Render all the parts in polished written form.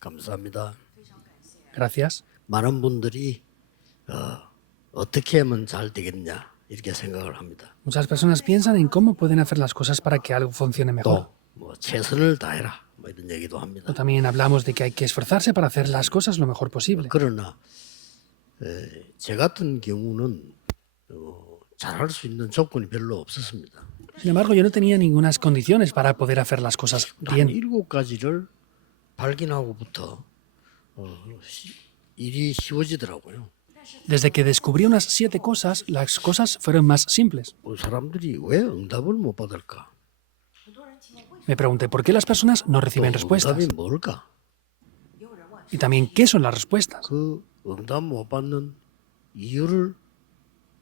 감사합니다. Gracias. 많은 분들이 어떻게 하면 잘 되겠냐 이렇게 생각을 합니다. Muchas personas piensan en cómo pueden hacer las cosas para que algo funcione mejor. 또 뭐 최선을 다해라 뭐 이런 얘기도 O 합니다. también hablamos de que hay que esforzarse para hacer las cosas lo mejor posible. 그러나 제 같은 경우는 잘할 수 있는 조건이 별로 없었습니다. Sin embargo, yo no tenía ninguna condiciones para poder hacer las cosas 한 bien. 7가지를 발견하고부터 일이 쉬워지더라고요. Desde que descubrí unas 7 cosas, las cosas fueron más simples. 사람들이 왜 응답을 못 받을까? Me pregunté por qué las personas no 또 reciben respuestas. 응답이 뭘까? Y también qué son las respuestas. 그 응답 못 받는 이유를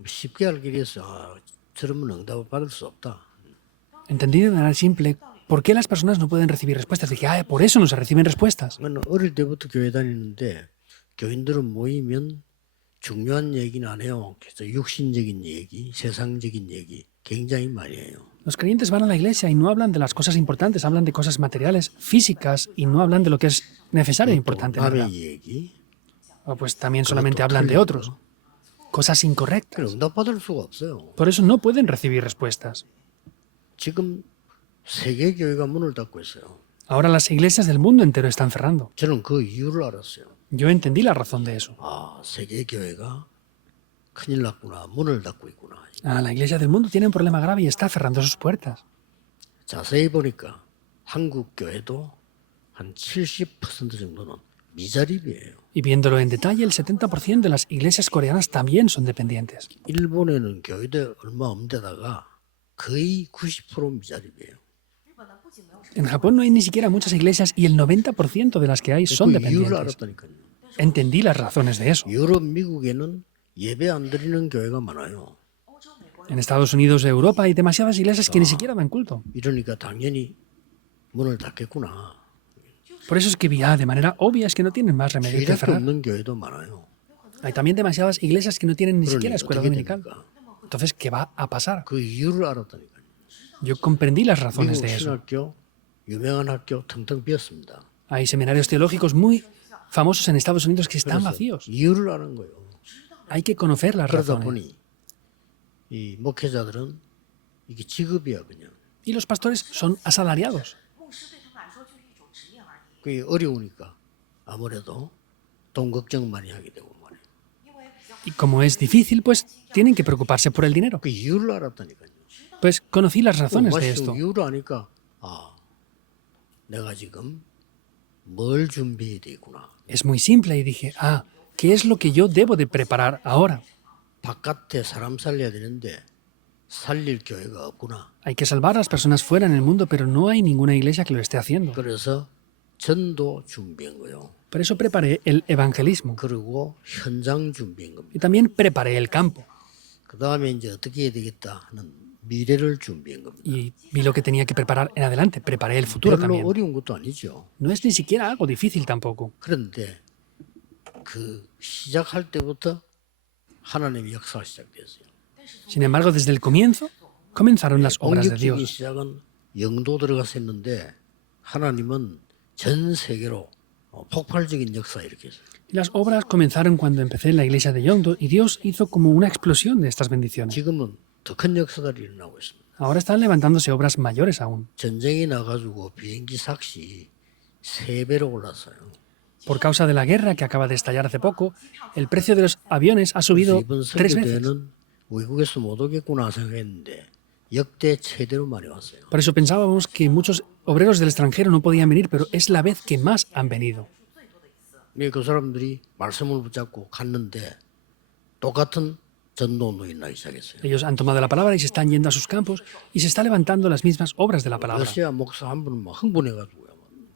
쉽게 알기 위해서 저러면 응답을 받을 수 없다. Entendí de manera simple por qué las personas no pueden recibir respuestas. Dije, por eso no se reciben respuestas. 저는 어릴 때부터 교회 다니는데 교인들은 모이면 중요한 얘기는 안 해요. 그래서 육신적인 얘기, 세상적인 얘기 굉장히 많이 해요. Los creyentes van a la iglesia y no hablan de las cosas importantes, hablan de cosas materiales, físicas, y no hablan de lo que es necesario e importante. ¿Verdad? 남의 얘기, O pues también solamente hablan de otros. Cosas incorrectas. 응답 받을 수가 없어요. Por eso no pueden recibir respuestas. 지금 세계 교회가 문을 닫고 있어요. Ahora las iglesias del mundo entero están cerrando. 저는 그 이유를 알았어요. Yo entendí la razón de eso. 세계 교회가 큰일 났구나. 문을 닫고 있구나. La iglesia del mundo tiene un problema grave y está cerrando sus puertas. 자세히 보니까 한국 교회도 한 70% 정도는 미자립이에요. Y viéndolo en detalle, el 70% de las iglesias coreanas también son dependientes. 일본에는 교회들 얼마 없는데다가 거의 90% 미자립이에요. En Japón no hay ni siquiera muchas iglesias y el 90% de las que hay son 그 이유를 dependientes. 알았다니까요. Entendí las razones de eso. 유럽, 미국에는 예배 안 드리는 교회가 많아요. En Estados Unidos y Europa hay demasiadas iglesias que ni siquiera dan culto. 이러니까 당연히 문을 닫겠구나. Por eso es que vi, de manera obvia, es que no tienen más remedio que 주일학교 cerrar. 없는 교회도 많아요. Hay también demasiadas iglesias que no tienen ni siquiera 그러니 escuela 어떻게 dominical. 됩니까? Entonces, ¿qué va a pasar? 그 이유를 알았다니까요. Yo comprendí las razones 미국 de eso. 신학교, 유명한 학교 텅텅 비었습니다. Hay seminarios teológicos muy famosos en Estados Unidos que están vacíos. 이유를 아는 거예요. Hay que conocer las 그러다 razones. 보니 이 목회자들은 이게 직업이야 그냥. Y los pastores son asalariados. 그게 어려우니까 아무래도 돈 걱정 많이 하게 되고 말이에요. Y como es difícil, pues tienen que preocuparse por el dinero. 그 이유를 알았다니까요. Pues conocí las razones de 마침 esto. 이유를 아니까 내가 지금 뭘 준비해야 되구나. Es muy simple y dije, ¿qué es lo que yo debo de preparar ahora? 바깥에 사람 살려야 되는데 살릴 교회가 없구나. Hay que salvar a las personas fuera en el mundo, pero no hay ninguna iglesia que lo esté haciendo. 그래서 전도 준비한 거요. Por eso preparé el evangelismo 그리고 현장 준비한 겁니다. y también preparé el campo. 그 다음에 이제 어떻게 해야 되겠다 하는 미래를 준비한 겁니다. Y vi lo que tenía que preparar en adelante. Preparé el futuro 별로 también. 어려운 것도 아니죠. No es ni siquiera algo difícil tampoco. 그런데 그 시작할 때부터 하나님의 역사가 시작됐어요. Sin embargo, desde el comienzo comenzaron las obras de 본격적인 Dios. 시작은 영도 들어가서 했는데 하나님은 전 세계로 폭발적인 역사 일으켰어요. Y las obras comenzaron cuando empecé en la iglesia de Yongdo y Dios hizo como una explosión de estas bendiciones. 지금은 더 큰 역사들이 일어나고 있습니다. Ahora están levantándose obras mayores aún. 전쟁이 나가지고 비행기 삭시 3배로 올랐어요. Por causa de la guerra que acaba de estallar hace poco, el precio de los aviones ha subido 이번 3 veces. 선교대회는 외국에서 못 오겠구나 생각했는데 역대 최대로 많이 왔어요. Por eso pensábamos que muchos obreros del extranjero no podían venir, pero es la vez que más han venido. 그 사람들이 말씀을 붙잡고 갔는데 똑같은 전도운동이 나기 시작했어요. Ellos han tomado la palabra y se están yendo a sus campos y se está levantando las mismas obras de la palabra. 러시아 목사 한 분은 막 흥분해가지고요.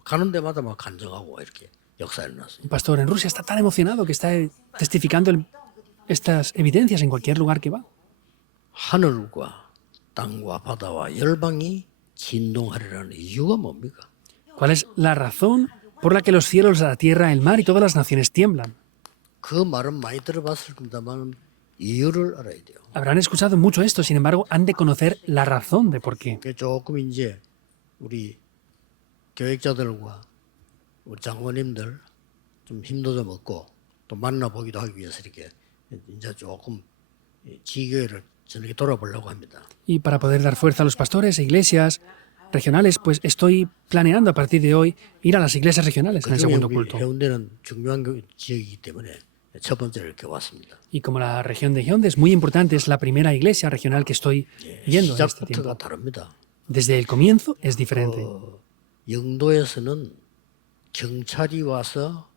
가는 데마다 막 간증하고 이렇게 역사 일어났어요. Un pastor en Rusia está tan emocionado que está testificando estas evidencias en cualquier lugar que va. 하늘과 땅과 바다와 열방이 진동하리라는 이유가 뭡니까? ¿Cuál es la razón por la que los cielos, la tierra, el mar y todas las naciones tiemblan? 그 말은 많이 들어봤을 겁니다만 이유를 알아야 돼요. Habrán escuchado mucho esto, sin embargo, han de conocer la razón de por qué. 조금 이제 우리 교육자들과 우리 장모님들 좀 힘도 좀 얻고 또 만나보기도 하기 위해서 이렇게 이제 조금 지교회를 저녁에 돌아보려고 합니다. Y para poder dar fuerza a los pastores e iglesias regionales, pues estoy planeando a partir de hoy ir a las iglesias regionales en el 그중에 segundo 우리 culto. 해운대는 중요한 지역이기 때문에 첫 번째를 이렇게 왔습니다. Y como la región de Gironde es muy importante, es la primera iglesia regional que estoy yendo en este 시작부터가 tiempo. 다릅니다. Desde el comienzo es diferente. 영도에서는 경찰이 와서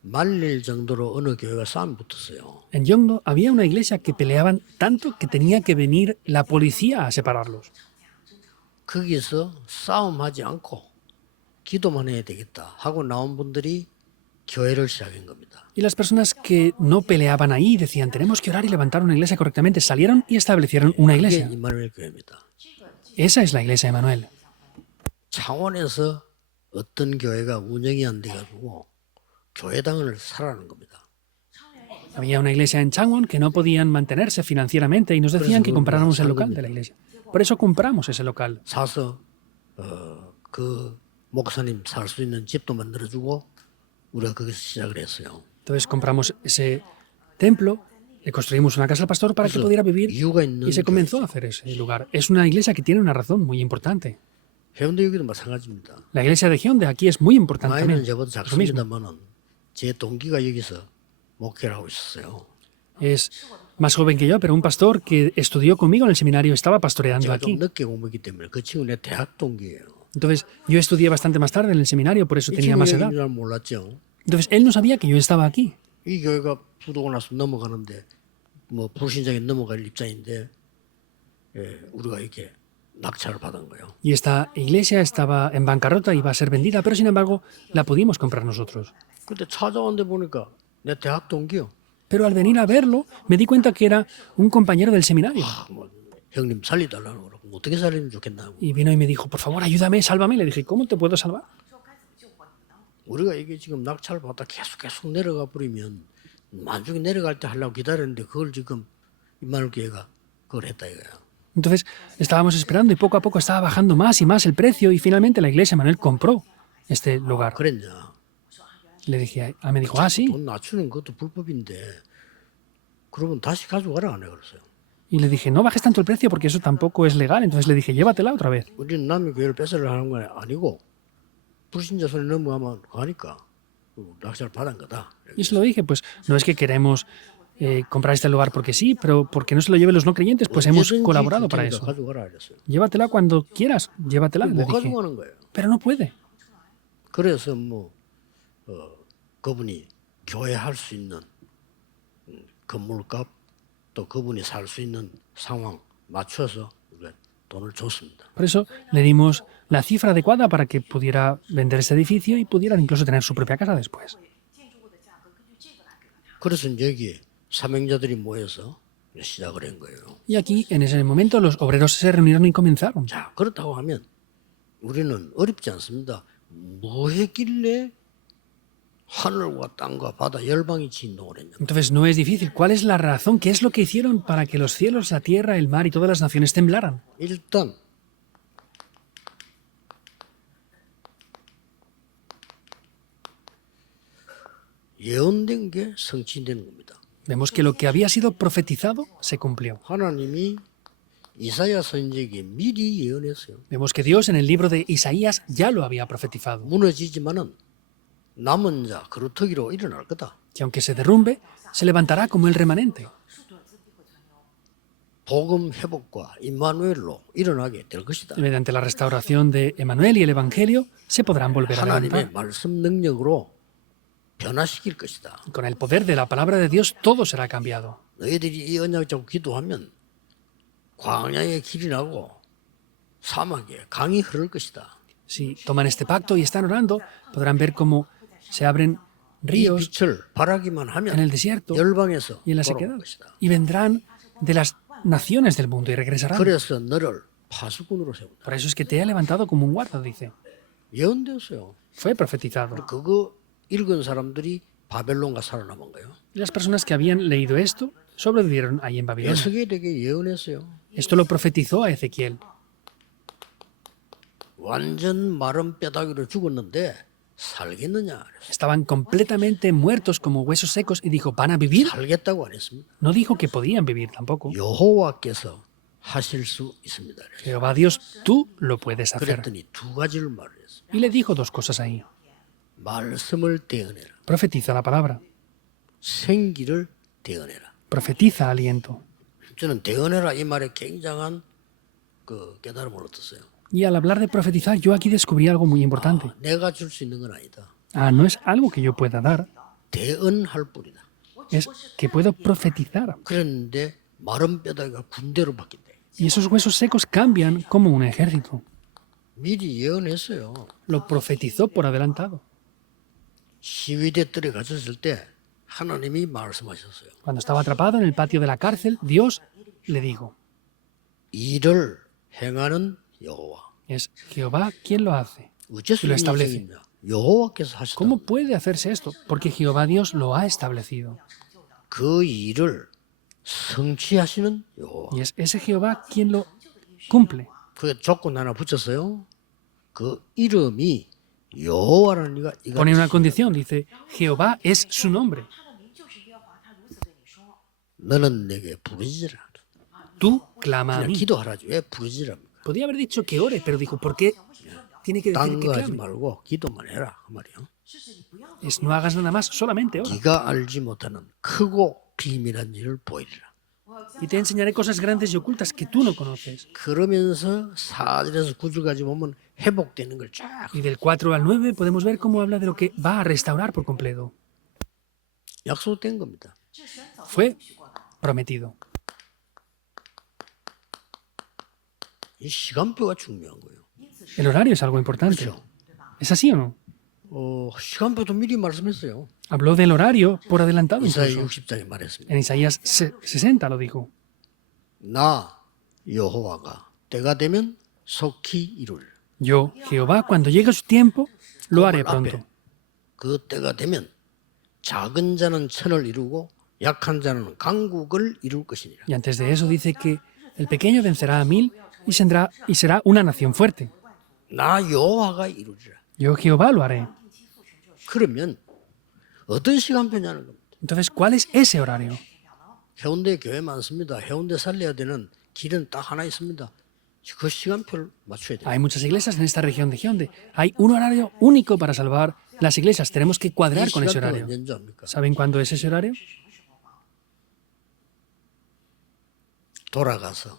말릴 정도로 어느 교회가 싸움 붙었어요. En Yongdo había una iglesia que peleaban tanto que tenía que venir la policía a separarlos. 거기서 싸움하지 않고 기도만 해야 되겠다 하고 나온 분들이 교회를 시작한 겁니다. Y las personas que no peleaban ahí decían, tenemos que orar y levantar una iglesia correctamente, salieron y establecieron una 그게 iglesia. 임마누엘 교회입니다. Esa es la iglesia de Manuel. 창원에서 어떤 교회가 운영이 안 돼가지고 교회당을 사라는 겁니다. Había una iglesia en Changwon que no podían mantenerse financieramente y nos decían que compráramos el local de la iglesia. Por eso compramos ese local. 사서 그 목사님 살 수 있는 집도 만들어주고 우리가 거기서 시작을 했어요. Entonces compramos ese templo, le construimos una casa al pastor para que pudiera vivir 이유가 있는 y se comenzó a hacer ese lugar. Es una iglesia que tiene una razón muy importante. 해운대 여기도 마찬가지입니다. La iglesia de Gion de aquí es muy importante 나이는 también. 저보다 Es lo mismo. 작습니다만은 제 동기가 여기서 목회를 하고 있었어요. Es más joven que yo, pero un pastor que estudió conmigo en el seminario estaba pastoreando 제가 좀 aquí. 늦게 공부했기 때문에 그 친구 내 대학 동기예요. Entonces yo estudié bastante más tarde en el seminario, por eso 이 tenía 친구 más 여기인 edad. 줄 몰랐죠. Entonces él no sabía que yo estaba aquí. 이 교회가 부도가 나서 넘어가는데 뭐 불신자에 넘어갈 입장인데 우리가 이렇게 낙찰을 받은 거예요. Y esta iglesia estaba en bancarrota, iba a ser vendida, pero sin embargo la pudimos comprar nosotros. 근데 찾아왔는데 보니까 내 대학 동기요. Pero al venir a verlo, me di cuenta que era un compañero del seminario. 뭐 형님 살리달라고 그러고 어떻게 살리면 좋겠나. Y vino y me dijo, por favor, ayúdame, sálvame. Le dije, ¿cómo te puedo salvar? 우리가 이게 지금 낙찰을 받다 계속 내려가 버리면 나중에 내려갈 때 하려고 기다렸는데 그걸 지금 임마누엘 교회가 그걸 했다 이거야. Entonces estábamos esperando y poco a poco estaba bajando más y más el precio y finalmente la iglesia Manuel compró este lugar. 그랬냐? Le dije, me dijo, ah, sí. 돈 낮추는 것도 불법인데 그러면 다시 가져가라 안 해 그랬어요. Y le dije, no bajes tanto el precio porque eso tampoco es legal. Entonces le dije, llévatela otra vez. 우리는 남의 교회를 뺏으려 하는 건 아니고 불신자 손에 넘어가면 가니까 낙찰을 받은 거다. Y se lo dije, pues no es que queremos comprar este lugar porque sí, pero porque no se lo lleven los no creyentes, pues hemos 언제든지 colaborado para 줄 테니까 eso. 가져가라 이랬어요. Llévatela cuando quieras, llévatela. Le 못 dije, 가져가는 거예요. pero no puede. 그래서 뭐 그분이 교회 할 수 있는 건물값 또 그분이 살 수 있는 상황 맞춰서 우리가 돈을 줬습니다. Por eso le dimos la cifra adecuada para que pudiera vender este edificio y pudieran incluso tener su propia casa después. 그래서 이제 여기에 사명자들이 모여서 시작을 한 거예요. Y aquí, en ese momento, los obreros se reunieron y comenzaron. 자, 그렇다고 하면 우리는 어렵지 않습니다. 뭐 했길래 하늘과 땅과 바다 열방이 진동을 했냐? Entonces no es difícil. ¿Cuál es la razón? ¿Qué es lo que hicieron para que los cielos, la tierra, el mar y todas las naciones temblaran? 일단 예언된 게 성취되는 겁니다. Vemos que lo que había sido profetizado se cumplió. 하나님이 이사야 선지자에게 미리 예언했어요. Vemos que Dios en el libro de Isaías ya lo había profetizado. 무너지지만은 남은 자 그루터기로 일어날 거다. Que aunque se derrumbe, se levantará como el remanente. 복음 회복과 임마누엘로 일어나게 될 것이다. Y mediante la restauración de Emanuel y el Evangelio, se podrán volver a 하나님의 levantar. 말씀 능력으로 변화시킬 것이다. Con el poder de la palabra de Dios, todo será cambiado. 너희들이 이 언약을 잡고 기도하면 광야에 길이 나고 사막에 강이 흐를 것이다. Si toman este pacto y están orando, podrán ver cómo se abren 이 ríos 빛을 바라기만 en el 하면 desierto 열방에서 y en la 돌아올 sequedad. 것이다. Y vendrán de las naciones del mundo y regresarán. 그래서 너를 파수꾼으로 세운다. Por eso es que te he levantado como un guarda, dice. 예언되었어요. Fue profetizado. 그거 읽은 사람들이 바벨론가 살아남은 거예요. Y las personas que habían leído esto sobrevivieron ahí en Babilonia. 에스겔에게 예언했어요. Esto lo profetizó a Ezequiel. 완전 마른 뼈다귀로 죽었는데 살겠느냐 그랬어요. Estaban completamente muertos como huesos secos y dijo, ¿van a vivir? 살겠다고 안 했습니다. No dijo que podían vivir tampoco. 여호와께서 하실 수 있습니다. 그랬어요. Jehová Dios, tú lo puedes hacer. 그랬더니 두 가지를 말을 했어요. Y le dijo dos cosas ahí. 말씀을 대언해라. Profetiza la palabra, 생기를 대언해라. profetiza aliento. 저는 대언해라 이 말에 굉장한 그 깨달음을 얻었어요. Y al hablar de profetizar, yo aquí descubrí algo muy importante. 내가 줄 수 있는 건 아니다. Ah, no es algo que yo pueda dar, 대언할 뿐이다. es que puedo profetizar. 그런데 마른 뼈다귀가 군대로 바뀐다. Y esos huesos secos cambian como un ejército. 미리 예언했어요. Lo profetizó por adelantado. 시위대 뜰에 갇혔을 때 하나님이 말씀하셨어요. Cuando estaba atrapado en el patio de la cárcel, Dios le dijo, 일을 행하는 여호와. es Jehová quien lo hace. 어째서 lo 이 establece. 인생이냐? 여호와께서 하셨다. ¿Cómo puede hacerse esto? Porque Jehová Dios lo ha establecido. 그 일을 성취하시는 여호와. Y es ese Jehová quien lo cumple. 그 조건 하나 붙였어요. 그 이름이 여호와라는 이가 Pone una condición, dice, Jehová es su nombre. 너는 내게 부르짖으라. Tú clama a 그냥 mí. 기도하라지 왜 부르짖으랍니까? Podría haber dicho que ore, pero dijo, ¿por qué tiene que decir 딴 que 거 하지 clame? 말고 기도만 해라 그 말이요. Es no hagas nada más, solamente ora. 네가 알지 못하는 크고 비밀한 일을 보이리라. Y te enseñaré cosas grandes y ocultas que tú no conoces. 그러면서 4절에서 9절까지 보면 회복되는 걸 쫙 Y del 4 al 9 podemos ver cómo habla de lo que va a restaurar por completo. 약속된 겁니다. Fue prometido. 이 시간표가 중요한 거예요. El horario es algo importante. 그렇죠. ¿Es así o no? 시간표도 미리 말씀했어요. Habló del horario por adelantado 이사야 incluso. 60장에 말했습니다. En Isaías 60 lo dijo. 나 여호와가 때가 되면 속히 이룰. Yo, Jehová, cuando llegue su tiempo, lo haré 앞에 pronto. 그 때가 되면 작은 자는 천을 이루고 약한 자는 강국을 이룰 것이니라. Y antes de eso dice que el pequeño vencerá a 1000 y será una nación fuerte. 나 여호와가 이루리라. Yo, Jehová, lo haré. 그러면 어떤 시간표냐는 겁니다. Entonces, ¿cuál es ese horario? 해운대 교회 많습니다. 해운대 살려야 되는 길은 딱 하나 있습니다. 그 시간표를 맞춰야 돼요. Hay muchas iglesias en esta región de Gironde. Hay un horario único para salvar las iglesias. Tenemos que 이 cuadrar con ese 시간표가 horario. 언제인지 압니까? ¿Saben cuándo es ese horario? 돌아가서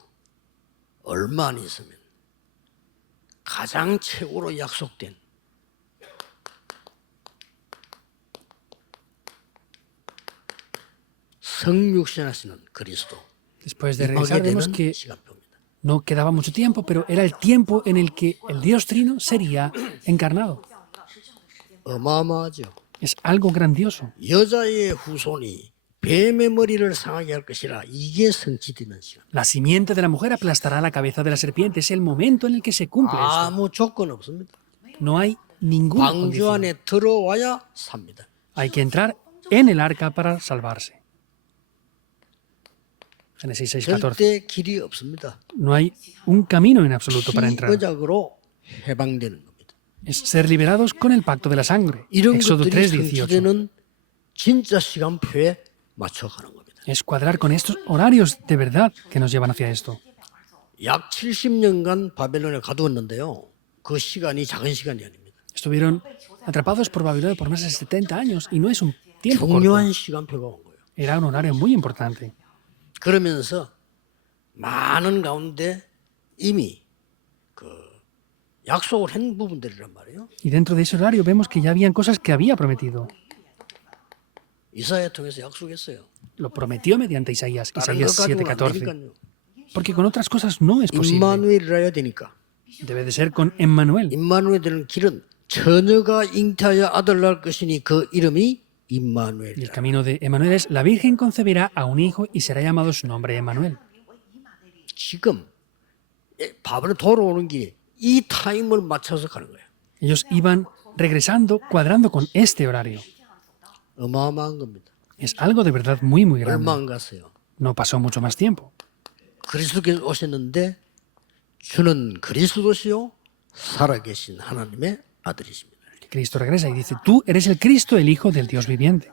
얼마 안 있으면 가장 최고로 약속된 성육신하시는 그리스도 Después de 임하게 regresar vemos 되는 que 시간표입니다. no quedaba mucho tiempo, pero era el tiempo en el que el Dios Trino sería encarnado. 어마어마하죠. Es algo grandioso. 여자의 후손이 뱀의 머리를 상하게 할 것이라. 이게 성취되는 시간. La simiente de la mujer aplastará la cabeza de la serpiente. Es el momento en el que se cumple eso. 아무 조건 없습니다. No hay ninguna 방주 condición. 안에 들어와야 삽니다. Hay que entrar en el arca para salvarse. Génesis 6:14. 절대 길이 없습니다. No hay un camino en absoluto para entrar. 피의적으로 해방되는 겁니다. Es ser liberados con el pacto de la sangre. 이런 Éxodo 것들이 3:18. 성취되는 진짜 시간표에 맞춰가는 겁니다. Es cuadrar con estos horarios de verdad que nos llevan hacia esto. 약 70년간 바벨론에 가두었는데요. 그 시간이 작은 시간이 아닙니다. Estuvieron atrapados por Babilonia por más de 70 años y no es un tiempo corto. 중요한 시간표가 온 거예요. Era un horario muy importante. 그러면서 많은 가운데 이미 그 약속을 한 부분들이란 말이에요. Y dentro de ese horario vemos que ya habían cosas que había prometido. 이사야 통해서 약속했어요. Lo prometió mediante Isaías, 다른 Isaías 것 가지고는 안 7:14. 되니까요. Porque con otras cosas no es posible. 임마누엘이라야 되니까. Debe de ser con Emmanuel. 임마누엘 되는 길은 처녀가 잉태하여 아들 낳을 것이니 그 이름이 Y el 임마누엘이라. camino de Emmanuel es: la Virgen concebirá a un hijo y será llamado su nombre Emmanuel. 지금 바벨론 돌아오는 길에 이 타임을 맞춰서 가는 거예요. Ellos iban regresando, cuadrando con este horario. 어마어마한 겁니다. Es algo de verdad muy, muy 얼마 grande. 안 갔어요. No pasó mucho más tiempo. 그리스도께서 오셨는데 주는 그리스도시요 살아계신 하나님의 아들이십니다. Cristo regresa y dice, tú eres el Cristo, el Hijo del Dios viviente.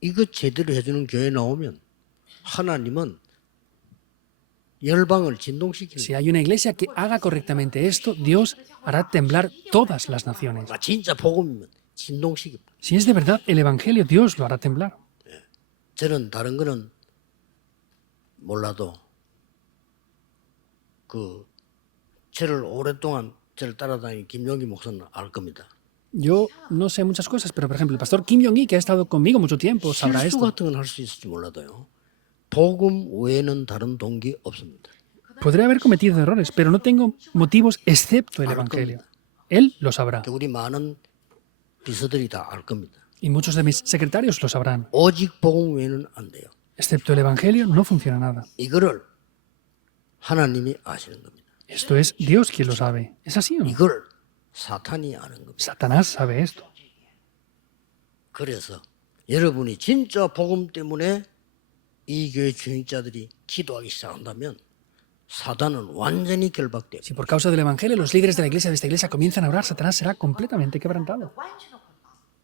이거 제대로 해주는 교회 나오면 하나님은 열방을 진동시키는 Si hay una iglesia que haga correctamente esto, Dios hará temblar todas las naciones. 거야. 진짜 복음이면 진동시킵니다. Si es de verdad el Evangelio, Dios lo hará temblar. 저는 다른 거는 몰라도 저를 오랫동안 저를 따라다니는 김용기 목사는 알 겁니다. Yo no sé muchas cosas, pero por ejemplo, el pastor Kim Jong-il, que ha estado conmigo mucho tiempo, sabrá 실수 esto. 같은 건 할 수 있을지 몰라도요. 복음 외에는 다른 동기 없습니다. Podré haber cometido errores, pero no tengo motivos excepto el Evangelio. Él lo sabrá. 우리 많은 비서들이 다 알 겁니다. Y muchos de mis secretarios lo sabrán. 오직 복음 외에는 안 돼요. Excepto el Evangelio, no funciona nada. 이거를 하나님이 아시는 겁니다. Esto es Dios quien lo sabe. ¿Es así o no? 이걸 사탄이 아는 겁니다. Satanás sabe esto. 그래서 여러분이 진짜 복음 때문에 이 교회 중직자들이 기도하기 시작한다면 사단은 완전히 결박돼요. Si por causa del Evangelio los líderes de esta iglesia comienzan a orar, Satanás será completamente quebrantado.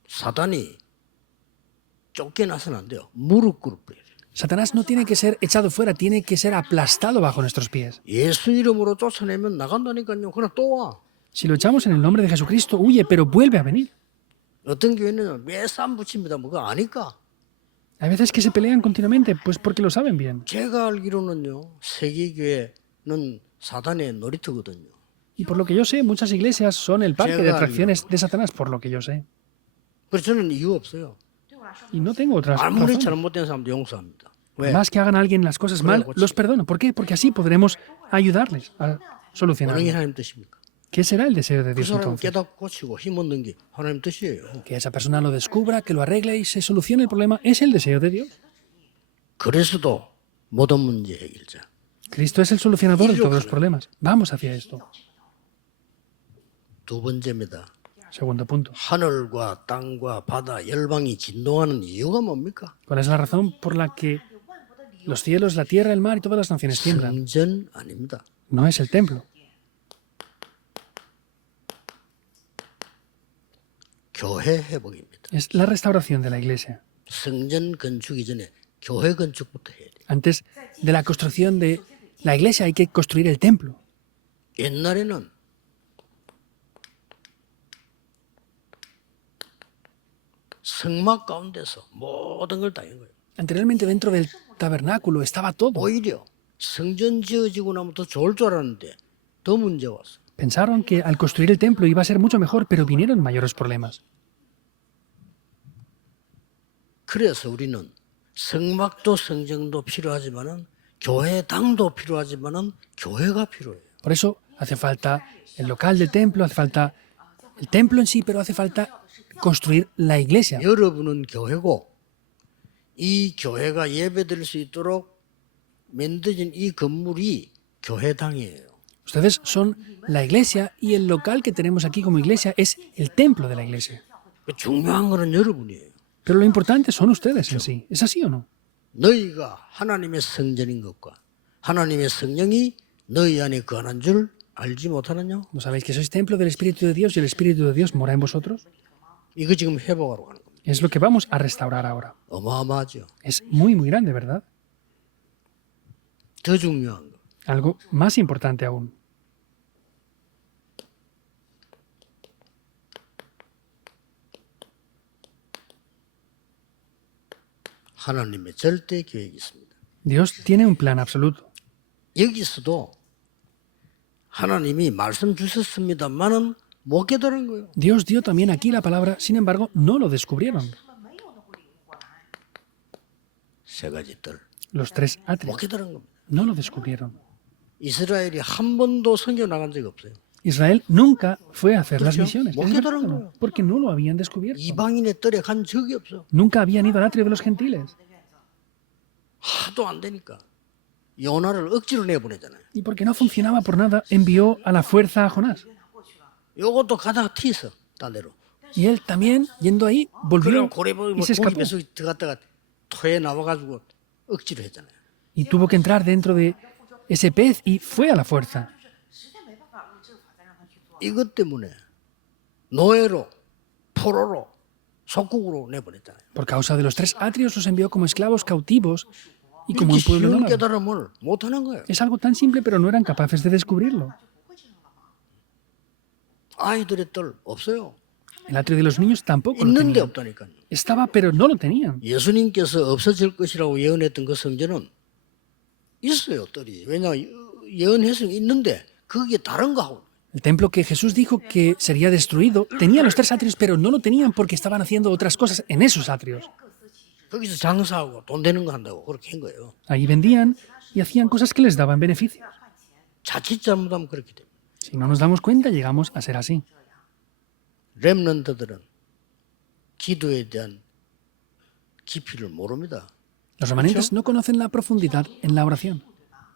사단이 쫓겨나서는 안 돼요. 무릎 꿇을 거예요. Satanás no tiene que ser echado fuera, tiene que ser aplastado bajo nuestros pies. 예수 이름으로 쫓아내면 나간다니까요. 그러나 또 와. Si lo echamos en el nombre de Jesucristo, huye, pero vuelve a venir. 어떤 교회는 왜 쌈 붙입니다. 뭐가 아니까. Hay veces que se pelean continuamente, pues porque lo saben bien. 제가 알기로는요. 세계교회는 사단의 놀이터거든요. Y por lo que yo sé, muchas iglesias son el parque de atracciones de Satanás, por lo que yo sé. 그래서 저는 이유 없어요. Y no tengo otras 아무리 razones. 잘못된 사람도 용서합니다. 왜? Más que hagan a alguien las cosas mal, los perdono. ¿Por qué? Porque así podremos ayudarles a 원하는 solucionarlo. 게 하나님 뜻입니까? ¿Qué será el deseo de 그 Dios 사람 entonces? 깨닫고 고치고 힘 얻는 게 하나님 뜻이에요. Que esa persona lo descubra, que lo arregle y se solucione el problema, es el deseo de Dios. 그래서도 모든 문제 해결자. Cristo es el solucionador de todos los problemas. Vamos hacia esto. 두 번째입니다. Segundo punto. 하늘과 땅과 바다, 열방이 진동하는 이유가 뭡니까? ¿Cuál es la razón por la que los cielos, la tierra, el mar y todas las naciones tiemblan? 성전 아닙니다. No es el templo. 교회 회복입니다. Es la restauración de la iglesia. 성전 건축 이전에 교회 건축부터 해야 돼요. Antes de la construcción de la iglesia hay que construir el templo. 옛날에는 성막 가운데서 모든 걸 다 한 거예요. Anteriormente dentro del tabernáculo estaba todo. 오히려 성전 지어지고 나면 더 좋을 줄 알았는데 더 문제 왔어. Pensaron que al construir el templo iba a ser mucho mejor, pero vinieron mayores problemas. 그래서 우리는 성막도 성전도 필요하지만은 교회당도 필요하지만은 교회가 필요해요. Por eso hace falta el local del templo, hace falta el templo en sí, pero hace falta construir la iglesia. 여러분은 교회고 이 교회가 예배드릴 수 있도록 만들어진 이 건물이 교회당이에요. Ustedes son la iglesia y el local que tenemos aquí como iglesia es el templo de la iglesia. 중요한 거는 여러분이에요. Pero lo importante son ustedes en sí. ¿Es así o no? 너희가 하나님의 성전인 것과 하나님의 성령이 너희 안에 거하는 줄 알지 못하느냐? ¿No sabéis que sois templo del Espíritu de Dios y el Espíritu de Dios mora en vosotros? 이거 지금 회복하러 가는 겁니다. Es lo que vamos a restaurar ahora. 어마어마하죠. Es muy, muy grande, ¿verdad? 더 중요한 거. Algo más importante aún. 하나님의 절대 계획이 있습니다. Dios tiene un plan absoluto. 여기서도 하나님이 말씀 주셨습니다만은 못 깨달은 거예요. Dios dio también aquí la palabra, sin embargo, no lo descubrieron. 세 가지 뜰. Los tres 못 atrios 깨달은 겁니다. no lo descubrieron. 이스라엘이 한 번도 선교 나간 적이 없어요. Israel nunca fue a hacer las 그렇죠. misiones. 못 Es verdad, 깨달은 ¿no? 거예요. Porque no lo habían descubierto. 이방인의 뜰에 간 적이 없어. Nunca habían ido al atrio de los gentiles. 하도 안 되니까 요나를 억지로 내보내잖아요. Y porque no funcionaba por nada, envió a la fuerza a Jonás. 요것도 가다가 튀었어. 딴 데로. Y él también, yendo ahí, volvió 그럼 고래보기 y se 고기 escapó. 뱃속에 들어갔다가 토에 나와가지고 억지로 했잖아요. Y tuvo que entrar dentro de ese pez y fue a la fuerza. 이것 때문에 노예로, 포로로, 속국으로 내보냈잖아요. Por causa de los 3 atrios los envió como esclavos cautivos y como un 이렇게 pueblo 쉬운 nómada. 깨달음을 못하는 거예요. Es algo tan simple, pero no eran capaces de descubrirlo. 아이들의 뜰 없어요. El atrio de los niños tampoco lo 있는데 tenían. 없다니까요. Estaba, pero no lo tenían. 예수님께서 없어질 것이라고 예언했던 그 성전은 있어요, 뜰이. 왜냐 예언해서 있는데 그게 다른 거 하고. El templo que Jesús dijo que sería destruido tenía los 3 atrios, pero no lo tenían porque estaban haciendo otras cosas en esos atrios. 거기서 장사하고 돈 되는 거 한다고 그렇게 한 거예요. Ahí vendían y hacían cosas que les daban beneficios. 자칫 잘못하면 그렇게 됩니다. Si no nos damos cuenta, llegamos a ser así. 렘넌트들은 기도에 대한 깊이를 모릅니다. Los remanentes no conocen la profundidad en la oración.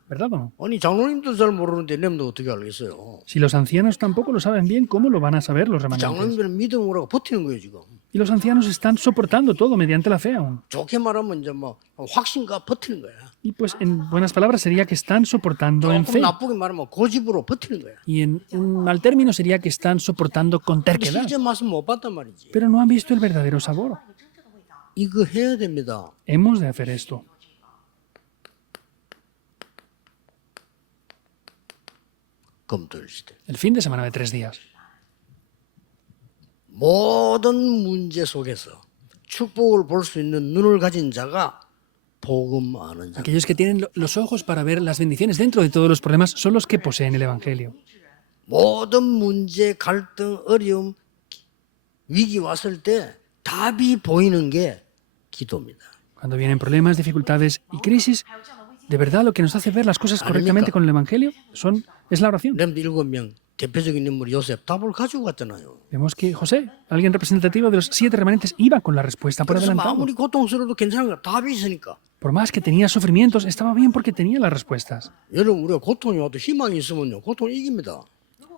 ¿Verdad o no? 아니 장로님도 잘 모르는데 렘넌트 어떻게 알겠어요? Si los ancianos tampoco lo saben bien, ¿cómo lo van a saber los remanentes? 장로님들은 믿음으로 하고 버티는 거예요 지금. Y los ancianos están soportando todo mediante la fe aún. 좋게 말하면 이제 뭐 확신과 버티는 거야. Y pues en buenas palabras sería que están soportando en 조금 fe. 나쁘게 말하면 고집으로 버티는 거야. Y en un mal término sería que están soportando con 근데 terquedad. 실제 맛은 못 봤단 말이지. Pero no han visto el verdadero sabor. 이거 해야 됩니다. Hemos de hacer esto. 검토일 시대. El fin de semana de 3 días. 모든 문제 속에서 축복을 볼 수 있는 눈을 가진 자가 복음 아는 자. Aquellos que tienen los ojos para ver las bendiciones dentro de todos los problemas son los que poseen el Evangelio. 모든 문제, 갈등, 어려움, 위기 왔을 때 답이 보이는 게 기도입니다. Cuando vienen problemas, dificultades y crisis, de verdad lo que nos hace ver las cosas correctamente con el Evangelio es la oración. 렘드 7명 대표적인 인물 요셉 답을 가지고 갔잖아요. Vemos que José, alguien representativo de los 7 remanentes, iba con la respuesta por 그래서 adelantado. 아무리 고통스러워도 괜찮은 거야. 답이 있으니까. Por más que tenía sufrimientos, estaba bien porque tenía las respuestas. 여러분 우리가 고통이 와도 희망이 있으면요. 고통 이깁니다.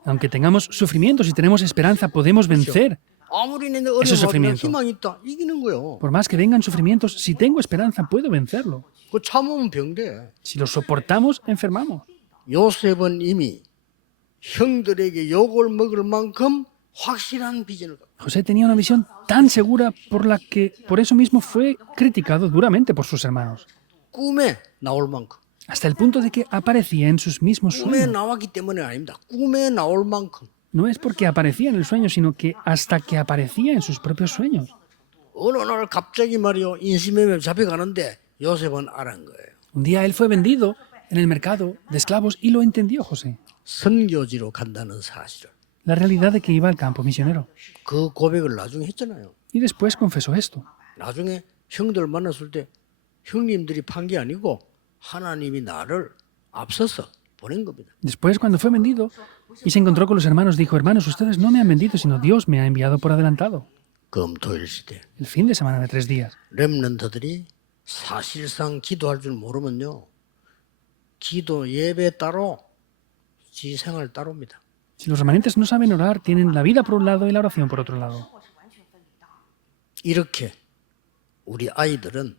Aunque tengamos sufrimientos y tenemos esperanza, podemos vencer. 아무리 내 Ese 어려움 와도 sufrimiento. 희망이 있다. 이기는 거예요. Por más que vengan sufrimientos, si tengo esperanza, puedo vencerlo. 그 참으면 병돼. Si lo soportamos, enfermamos. 요셉은 이미 형들에게 욕을 먹을 만큼 확실한 비전을 갖고 José tenía una visión tan segura por la que, por eso mismo, fue criticado duramente por sus hermanos. 꿈에 나올 만큼. Hasta el punto de que aparecía en sus mismos 꿈에 sueños. 나왔기 때문에 아닙니다. 꿈에 나올 만큼. No es porque aparecía en el sueño, sino que hasta que aparecía en sus propios sueños. 어느 날 갑자기 말이요 인신매매 잡혀가는데 요셉은 알은 거예요. Un día él fue vendido en el mercado de esclavos y lo entendió José. 선교지로 간다는 사실을. La realidad de que iba al campo misionero. 그 고백을 나중에 했잖아요. Y después confesó esto. 나중에 형들 만났을 때 형님들이 판 게 아니고 하나님이 나를 앞서서 보낸 겁니다. Después, cuando fue vendido y se encontró con los hermanos, dijo, hermanos, ustedes no me han vendido, sino Dios me ha enviado por adelantado. 금토일 시대 El fin de semana de 3 días. 렘넌트들이 사실상 기도할 줄 모르면요. 기도 예배 따로 지 생활 따로입니다. Si los remanentes no saben orar, tienen la vida por un lado y la oración por otro lado. 이렇게 우리 아이들은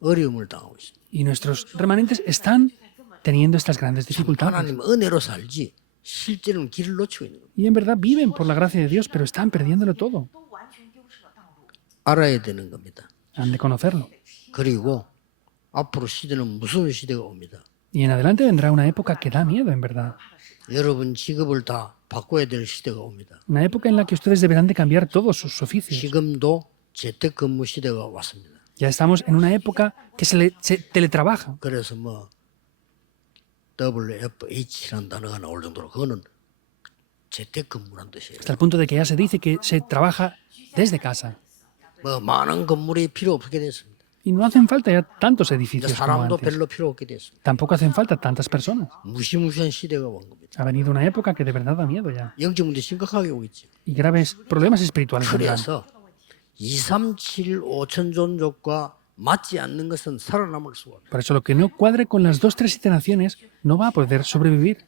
어려움을 당하고 있습니다. Y nuestros remanentes están teniendo estas grandes dificultades. 하나님 은혜로 살지 실제로는 길을 놓치고 있는 겁니다. Y en verdad viven por la gracia de Dios, pero están perdiéndolo todo. 알아야 되는 겁니다. Han de conocerlo. 그리고 앞으로 시대는 무서운 시대가 옵니다. Y en adelante vendrá una época que da miedo, en verdad. 여러분 직업을 다 바꿔야 될 시대가 옵니다. Una época en la que ustedes deberán de cambiar todos sus oficios. 지금도 재택근무 시대가 왔습니다. Ya estamos en una época que se teletrabaja. 그래서 뭐 WFH라는 단어가 나올 정도로 그거는 재택근무란 뜻이에요. Hasta el punto de que ya se dice que se trabaja desde casa. 뭐 많은 건물이 필요 없게 됐습니다. Y no hacen falta ya tantos 이제 edificios como 사람도 antes. 별로 필요 없게 됐습니다. Tampoco hacen falta tantas personas. 무시무시한 시대가 온 겁니다. Ha venido una época que de verdad da miedo ya. 영적 문제 심각하게 오겠죠. Y graves problemas espirituales vendrán. 그래서 237 5천 종족과 맞지 않는 것은 살아남을 수가 없어요. Por eso lo que no cuadre con las 2, 3, 7 naciones no va a poder sobrevivir.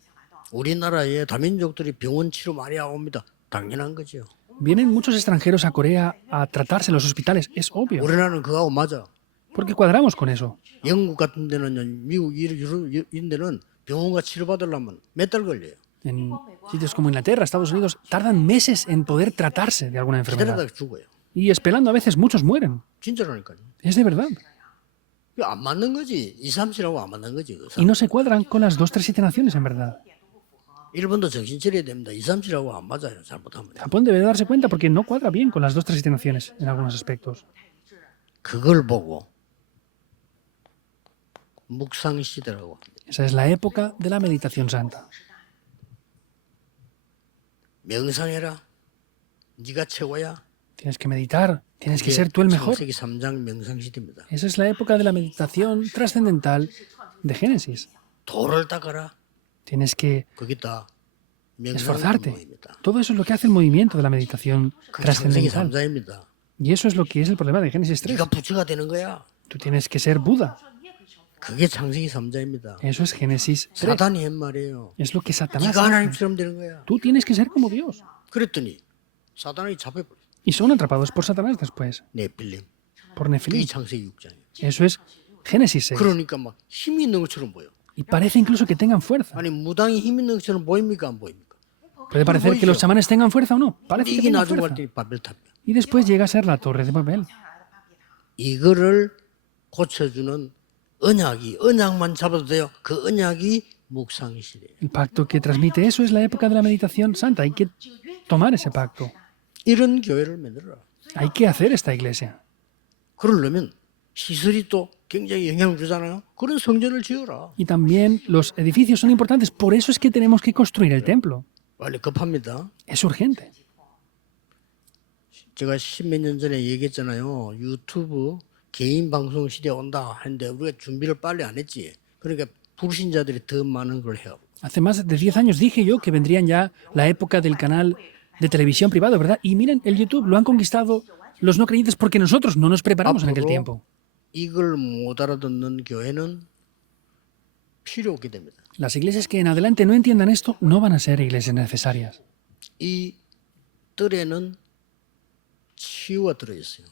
우리나라에 다민족들이 병원 치료 많이 옵니다. 당연한 거죠. Vienen muchos extranjeros a Corea a tratarse en los hospitales, es obvio. 우리나라는 그거하고 맞아. Porque cuadramos con eso. 영국 같은 데는 미국 이런 데는 병원가 치료받으려면 몇 달 걸려요. En sitios como Inglaterra, Estados Unidos, tardan meses en poder tratarse de alguna enfermedad. 기다리다가 죽어요. Y esperando a veces muchos mueren. 진짜라니까요. Es de verdad. 이거 안 맞는 거지. 2, 3, 7하고 안 맞는 거지. Y no se cuadran con las 2, 3, 7 naciones, en verdad. 일본도 정신 차려야 됩니다. 2, 3, 7하고 안 맞아요. 잘못하면. Japón debe darse cuenta porque no cuadra bien con las 2, 3, 7 naciones en algunos aspectos. 그걸 보고 묵상 시대라고 합니다. Esa es la época de la meditación santa. 명상해라. 네가 최고야. Tienes que meditar, tienes que ser tú el mejor. 창세기 3장 명상 시대입니다. Esa es la época de la meditación trascendental de Génesis. 돌을 닦아라. Tienes que 그게 다 명상 esforzarte. 운동입니다. Todo eso es lo que hace el movimiento de la meditación 그 창세기 trascendental. 3장입니다. Y eso es lo que es el problema de Génesis 3. 네가 부처가 되는 거야. Tú tienes que ser Buda. 그게 창세기 3장입니다. Eso es Génesis 3. 사단이 한 말이에요. Es lo que Satanás 네가 hace. 하나님처럼 되는 거야. Tú tienes que ser como Dios. 그랬더니 사단이 잡혀버렸어. Y son atrapados por Satanás después, 네필림. por 그게 Nefilim. 창세기 6장이에요. Eso es Génesis 6. 그러니까 막 힘이 있는 것처럼 보여. Y parece incluso que tengan fuerza. 아니 무당이 힘 있는 것처럼 보입니까 안 보입니까? Puede parecer que los chamanes tengan fuerza o no. Parece que 이게 tengan 나중에 fuerza. 갈 때 바벨탑이야. Y después llega a ser la Torre de Babel. 이거를 고쳐주는 언약만 잡아도 돼요. 그 언약이 묵상 시대예요. El pacto que transmite eso es la época de la meditación santa. Hay que tomar ese pacto. 이런 교회를 만들어라. Hay que hacer esta iglesia. 그러려면 시설이 또 굉장히 영향을 주잖아요. 그런 성전을 지어라. Y también los edificios son importantes. Por eso es que tenemos que construir el templo. 빨리 급합니다. Es urgente. 제가 10몇 년 전에 얘기했잖아요. 유튜브 개인 방송 시대 온다 했는데 우리가 준비를 빨리 안 했지. 그러니까 불신자들이 더 많은 걸 해요. Hace más de 10 años dije yo que vendrían ya la época del canal de televisión privado, ¿verdad? Y miren, el YouTube lo han conquistado los no creyentes porque nosotros no nos preparamos en aquel tiempo. 이걸 못 알아듣는 교회는 필요 없게 됩니다. Las iglesias que en adelante no entiendan esto no van a ser iglesias necesarias. 이 뜰에는 치유가 들어있어요.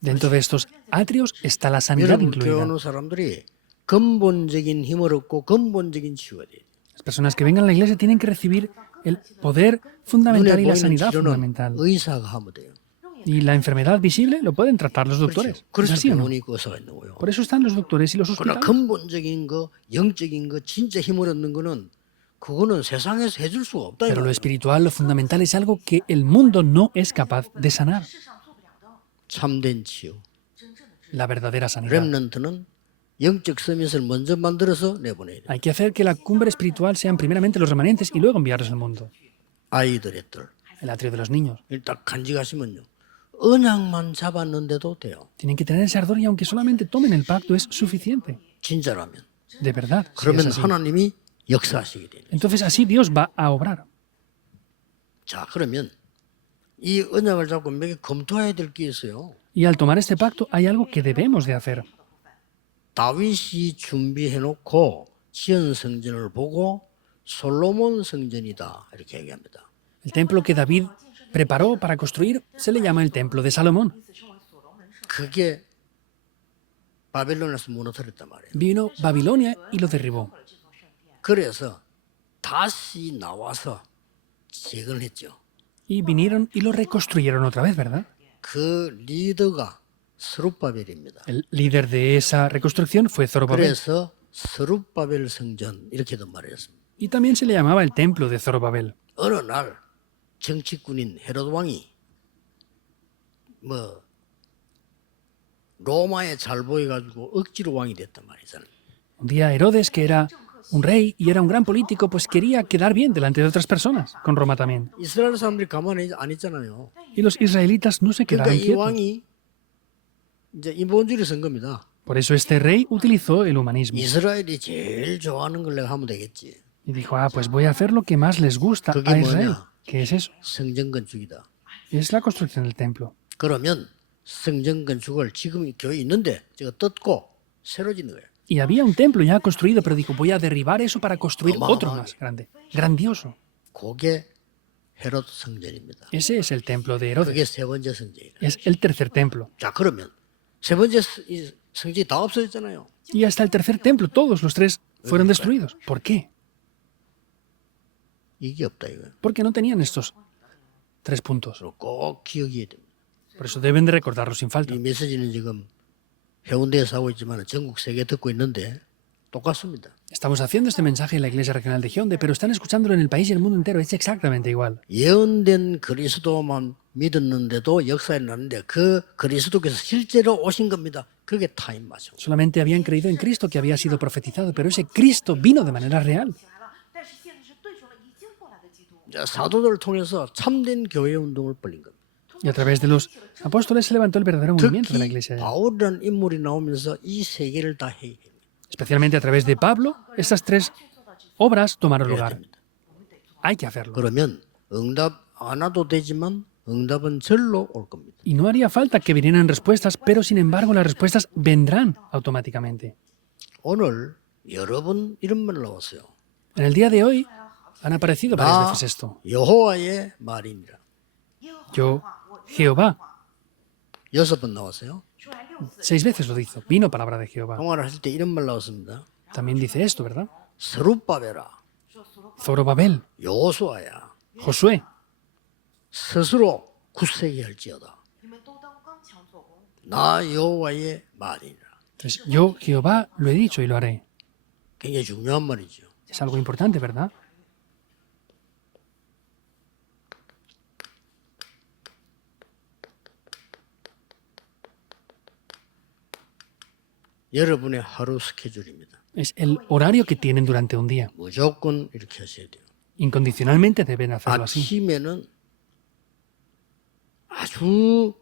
Dentro de estos atrios está la sanidad 여러분 교회 incluida. 오는 사람들이 근본적인 힘을 얻고 근본적인 치유가 돼요. Las personas que vengan a la iglesia tienen que recibir el poder fundamental 눈에 y la 보이는 sanidad 치료는 fundamental. 의사가 하면 돼요. Y la enfermedad visible lo pueden tratar los doctores. ¿Es 그래서 así o no? 병원이 있고 의사가 있는 거예요. Por eso están los doctores y los 그러나 hospitales. 근본적인 거, 영적인 거, 진짜 힘을 얻는 거는 그거는 세상에서 해줄 수가 없다. 이 Pero lo 말이에요. espiritual, lo fundamental es algo que el mundo no es capaz de sanar. 참된 치유. La verdadera sanidad. 렘넌트는 영적 서밋을 먼저 만들어서 내보내야 돼요. Hay que hacer que la cumbre espiritual sean primeramente los remanentes y luego enviarlos al mundo. 아이들의 뜰. El atrio de los niños. 일단 간직하시면요. 언약만 잡았는데도 돼요. Tienen que tener ese ardor y aunque solamente tomen el pacto es suficiente. 진짜라면. De verdad. si 그러면 es así. 하나님이 역사하시게 돼요. Entonces así Dios va a obrar. 자, 그러면 이 언약을 잡고 몇 개 검토해야 될 게 있어요. Y al tomar este pacto hay algo que debemos de hacer. 다윗이 준비해놓고 지은 성전을 보고 솔로몬 성전이다 이렇게 얘기합니다. El templo que David preparó para construir se le llama el templo de Salomón. 그게 바벨론에서 무너뜨렸단 말이에요. Vino Babilonia y lo derribó. 그래서 다시 나와서 재건을 했죠. Y vinieron y lo reconstruyeron otra vez, ¿verdad? 그 리더가 스룹바벨입니다. El líder de esa reconstrucción fue Zorobabel. 그래서 스룹바벨 성전 이렇게도 말했습니다. Y también se le llamaba el templo de Zorobabel. 어느 날 정치꾼인 헤롯 왕이 로마에 잘 보여가지고 억지로 왕이 됐단 말이잖아요. Un día Herodes, que era un rey y era un gran político, pues quería quedar bien delante de otras personas, con Roma también. 이스라엘 사람들이 가만히 안 있잖아요. Y los israelitas no se 그러니까 quedaron 이 quietos. 왕이 이제 인본주의를 쓴 겁니다. Por eso este rey utilizó el humanismo. 이스라엘이 제일 좋아하는 걸 내가 하면 되겠지. Y dijo, pues voy a hacer lo que más les gusta ¿Qué a Israel. 뭐냐? ¿Qué es eso? 성전 건축이다. Es la construcción del templo. 그러면 성전 건축을 지금 교회 있는데 제가 뜯고 새로 짓는 거예요. Y había un templo ya construido, pero dijo, voy a derribar eso para construir otro más grande. Grandioso. 그게 헤롯 성전입니다. Ese es el templo de Herodes. 그게 세 번째 성전이에요. Es el tercer templo. 자, 그러면 세 번째 이 성전이 다 없어졌잖아요. Y hasta el tercer templo, todos los tres fueron destruidos. ¿Por qué? 이게 없다 이거예요. porque no tenían estos 3 puntos. 그리고 꼭 기억해야 됩니다. Por eso deben de recordarlo sin falta. 이 메시지는 지금 해운대에서 하고 있지만 전국 세계 듣고 있는데 똑같습니다. Estamos haciendo este mensaje en la iglesia regional de Hyundai, pero están escuchándolo en el país y el mundo entero. Es exactamente igual. 예언된 그리스도만 믿었는데도 역사에 났는데 그 그리스도께서 실제로 오신 겁니다. 그게 타임 맞죠. Solamente habían creído en Cristo que había sido profetizado, pero ese Cristo vino de manera real. 起来了，但是现在是对准了已经过来的基督。 이제 사도들을 통해서 참된 교회 운동을 벌린 겁니다. Y a través de los apóstoles se levantó el verdadero movimiento de la 특히 iglesia. 바울이라는 인물이 나오면서 이 세계를 다 해결합니다. Especialmente a través de Pablo, estas 3 obras tomaron lugar. Hay que hacerlo. 그러면 응답 안 와도 되지만 응답은 절로 올 겁니다. Y no haría falta que vinieran respuestas, pero sin embargo las respuestas vendrán automáticamente. 오늘 여러 번 이런 말 나왔어요. En el día de hoy han aparecido varias 나 veces esto. 여호와의 말이니라. Yo, Jehová, 6번 나왔어요. 出来6次， 6 veces lo dijo. Vino palabra de Jehová. 통화를 할 때 이런 말 나왔습니다. También dice esto, ¿verdad? 스룹바벨아, 说所罗 Zorobabel, 여호수아야, Josué, 스스로 굳세게 할지어다. 你们都当刚强做工。 나 여호와의 말이니라. entonces yo, Jehová, lo he dicho y lo haré. 굉장히 중요한 말이죠. Es algo importante, ¿verdad? 여러분의 하루 스케줄입니다. Es el horario que tienen durante un día. 무조건 이렇게 하셔야 돼요. Incondicionalmente deben hacerlo así. 아침에는 아주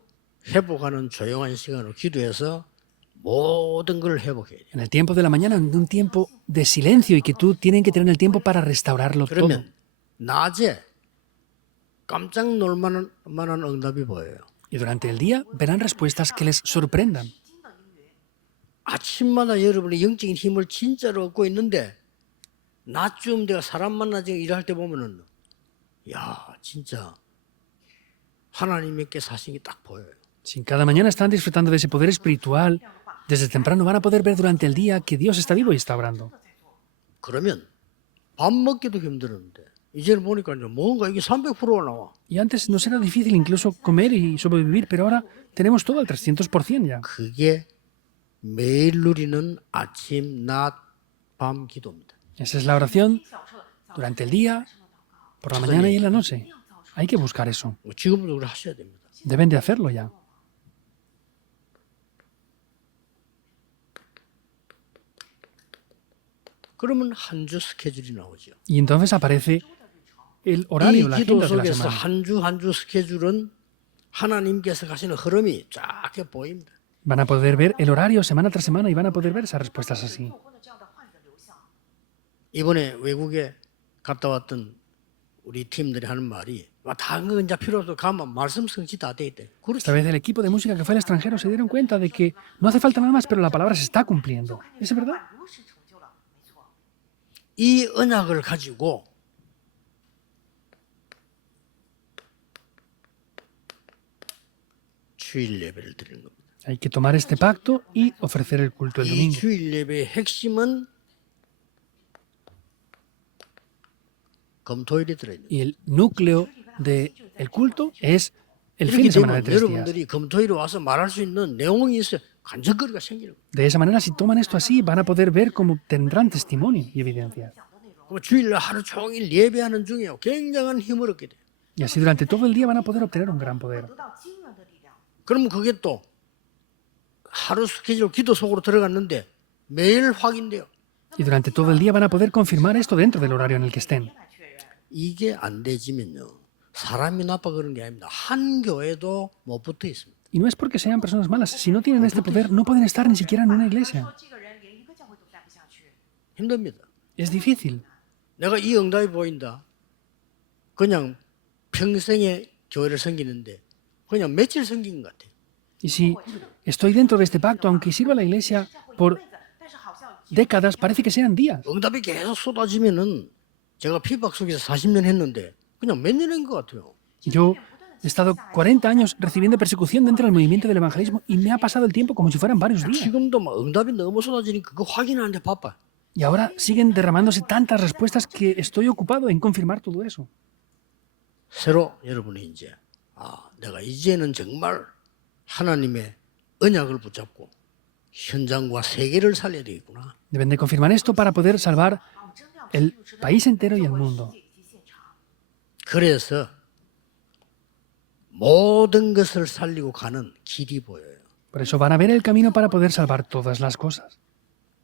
회복하는 조용한 시간으로 기도해서 모든 걸 회복해야 돼요. En el tiempo de la mañana, en un tiempo de silencio y que tú tienen que tener el tiempo para restaurarlo todo. 그러면 낮에 깜짝 놀만한 응답이 보여요. Y durante el día verán respuestas que les sorprendan. 아침마다 여러분이 영적인 힘을 진짜로 얻고 있는데 낮쯤 내가 사람 만나서 일할 때 보면은 야 진짜 하나님께 사신 게 딱 보여요. Si cada mañana están disfrutando de ese poder espiritual, desde temprano van a poder ver durante el día que Dios está vivo y está obrando. 그러면 밥 먹기도 힘들었는데 이제는 보니까 이제 뭔가 이게 300%가 나와. Y antes nos era difícil incluso comer y sobrevivir, pero ahora tenemos todo al 300% ya. 그게 매일 누리는 아침, 낮, 밤 기도입니다. Esa es la oración durante el día, por la mañana y en la noche. Hay que buscar eso. 지금부터 그걸 하셔야 됩니다. Deben de hacerlo ya. 그러면 한 주 스케줄이 나오죠. Y entonces aparece el 이 horario, la 기도 agenda de la 속에서 semana. 한 주 스케줄은 하나님께서 가시는 흐름이 쫙 보입니다. Van a poder ver el horario semana tras semana y van a poder ver esas respuestas así. 做工的这样的话语的流向。 이번에 외국에 갔다 왔던 우리 팀들이 하는 말이 다른 이제 필요 없어 가면 말씀 성취 다 돼 있대. Esta 그렇죠. vez el equipo de música que fue al extranjero se dieron cuenta de que no hace falta nada más, pero la palabra se está cumpliendo. ¿Es verdad? 如实成就了，没错。 이 언약을 가지고 주일 예배를 드리는 겁니다. Hay que tomar este pacto y ofrecer el culto el 이 domingo. 주일 예배의 핵심은 금토일이 들어있는. Y el núcleo del culto es el fin 이렇게 de semana de 되면 3 días. 여러분들이 금토일에 와서 말할 수 있는 내용이 있어요. 간접거리가 생기는 거예요. De esa manera, si toman esto así, van a poder ver cómo tendrán testimonio y evidencia. 그럼 주일날 하루 종일 예배하는 중에 굉장한 힘을 얻게 돼요. Y así durante todo el día van a poder obtener un gran poder. 得到惊人的力量。 그러면 그게 또 하루 스케줄 기도 속으로 들어갔는데 매일 확인돼요. Y durante todo el día van a poder confirmar esto dentro del horario en el que estén. 来确认。 이게 안 되지면요. 사람이 나빠 그런 게 아닙니다. 한 교회도 못 붙어 있습니다. Y no es porque sean personas malas. Si no tienen este poder, no pueden estar ni siquiera en una iglesia. 说这个人连一个教会都带不下去。 힘듭니다. Es difícil. 내가 이 응답이 보인다. 그냥 평생에 교회를 섬기는데 그냥 며칠 섬긴 것 같아요. Y si estoy dentro de este pacto, aunque sirva a la iglesia por 但是好像 décadas, parece que sean días. 응답이 계속 쏟아지면은 제가 피박 속에서 40년 했는데 그냥 몇 년 한 것 같아요. Yo he estado 40 años recibiendo persecución dentro del movimiento del evangelismo y me ha pasado el tiempo como si fueran varios días. 지금도 막 응답이 너무 쏟아지니까 그거 확인하는데 바빠. Y ahora siguen derramándose tantas respuestas que estoy ocupado en confirmar todo eso. 새로 여러분이 이제 내가 이제는 정말 하나님의 언약을 붙잡고 현장과 세계를 살려야 되겠구나. Deben de confirmar esto para poder salvar el país entero y el mundo. 그래서 모든 것을 살리고 가는 길이 보여요. Por eso van a ver el camino para poder salvar todas las cosas.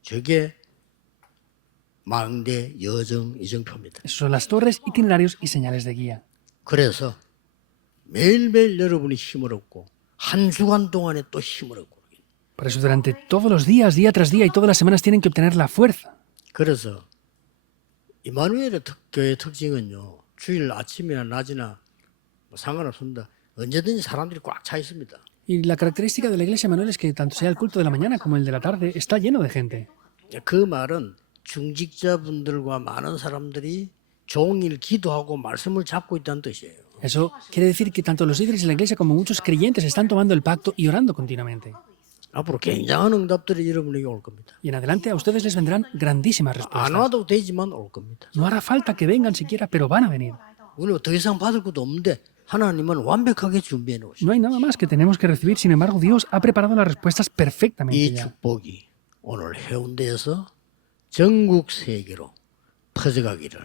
저게 망대 여정 이정표입니다. Esos son las torres, itinerarios y señales de guía. 그래서 매일매일 여러분이 힘을 얻고 한 주간 동안에 또 힘을 얻고 Por eso durante todos los días, día tras día y todas las semanas tienen que obtener la fuerza. 그래서 이마누엘의 교회의 특징은요. 주일 아침이나 낮이나 뭐 상관없습니다. 언제든지 사람들이 꽉 차 있습니다. Y la característica de la iglesia Manuel es que tanto sea el culto de la mañana como el de la tarde está lleno de gente. 그 말은 중직자분들과 많은 사람들이 종일 기도하고 말씀을 잡고 있다는 뜻이에요. Eso quiere decir que tanto los líderes de la iglesia como muchos creyentes están tomando el pacto y orando continuamente. 앞으로 굉장한 응답들이 여러분에게 올 겁니다. Y en adelante a ustedes les vendrán grandísimas 안 respuestas. 와도 되지만 올 겁니다. No hará falta que vengan siquiera, pero van a venir. 우리는 더 이상 받을 것도 없는데 하나님은 완벽하게 준비해 놓으시고 No hay nada más que tenemos que recibir, sin embargo, Dios ha preparado las respuestas perfectamente 이 ya. 축복이 오늘 해운대에서 전국 세계로 퍼져가기를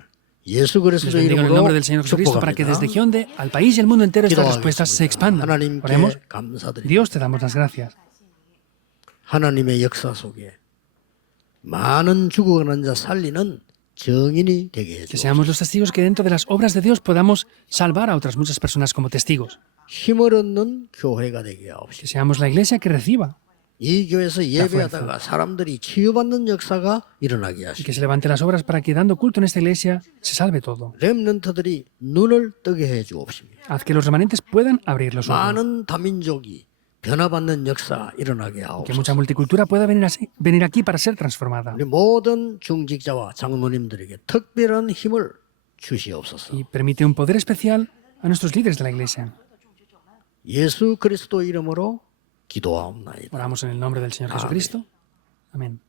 예수 Les 그리스도 bendigo en el 이름으로 nombre del Señor Jesucristo para que desde 축복합니다. Hyundai al país y al mundo entero estas respuestas se 기도하겠습니다. expandan. Oremos. 하나님께 감사드립니다. Dios, te damos las gracias. 하나님의 역사 속에 많은 죽어가는 자 살리는 정인이 되게 Que 해주옵소서. seamos los testigos que dentro de las obras de Dios podamos salvar a otras muchas personas como testigos. 힘을 얻는 교회가 되게 하옵소서. Que seamos la iglesia que reciba 이 교회에서 예배하다가 사람들이 치유받는 역사가 일어나게 y 하시고 que se levante las obras para que dando culto en esta iglesia se salve todo. 렘넌트들이 눈을 뜨게 해 주옵시며 Haz que los remanentes puedan abrir los ojos. 많은 다민족이 변화받는 역사 일어나게 Que 하옵소서. mucha multicultura pueda venir aquí para ser transformada. 우리 모든 중직자와 장로님들에게 특별한 힘을 주시옵소서. Y permite un poder especial a nuestros líderes de la iglesia. 예수 그리스도 이름으로 기도하옵나이다. Oramos en el nombre del Señor Jesucristo. Amén.